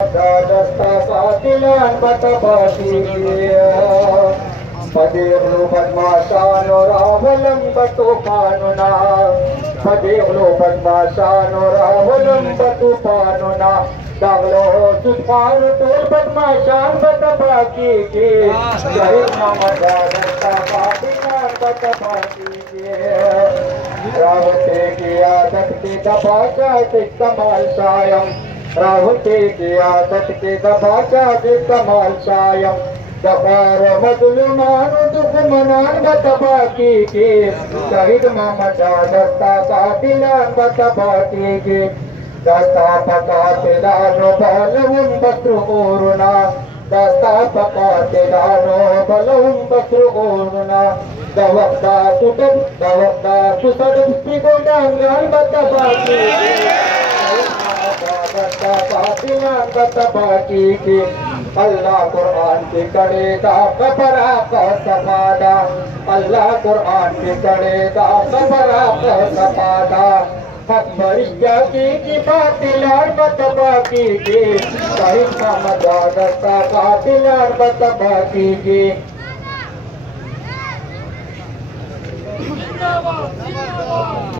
Dasta katilan batapati Padevlu padmasano ravalam batupanuna Padevlu padmasano ravalam batupanuna Daglo tutpanu tul padmasan batapati Jahit namada dasta katilan batapati Ravate ki adat ki dapaja tikkamal sayam राहुते की आदत के दबाचा के कमाल सायम दबार मजलुमान दुख मनान बतबा की शहीद मोहम्मद दस्ता कातिलान बतबा की दस्ता पकातिलानो बलहुम बस्रुना दस्ता पकातिलानो बलहुम बस्रुना दवक्ता सुसद पिगोडांगन बतबा की अल्लाह कुरान के कड़े दा कपरा का सपादा अल्लाह कुरान के कड़े दा कपरा का सपादा हकमरिया की बातिलार बतबा की शहीद मोहम्मद दस्ता बातिलार बतबा की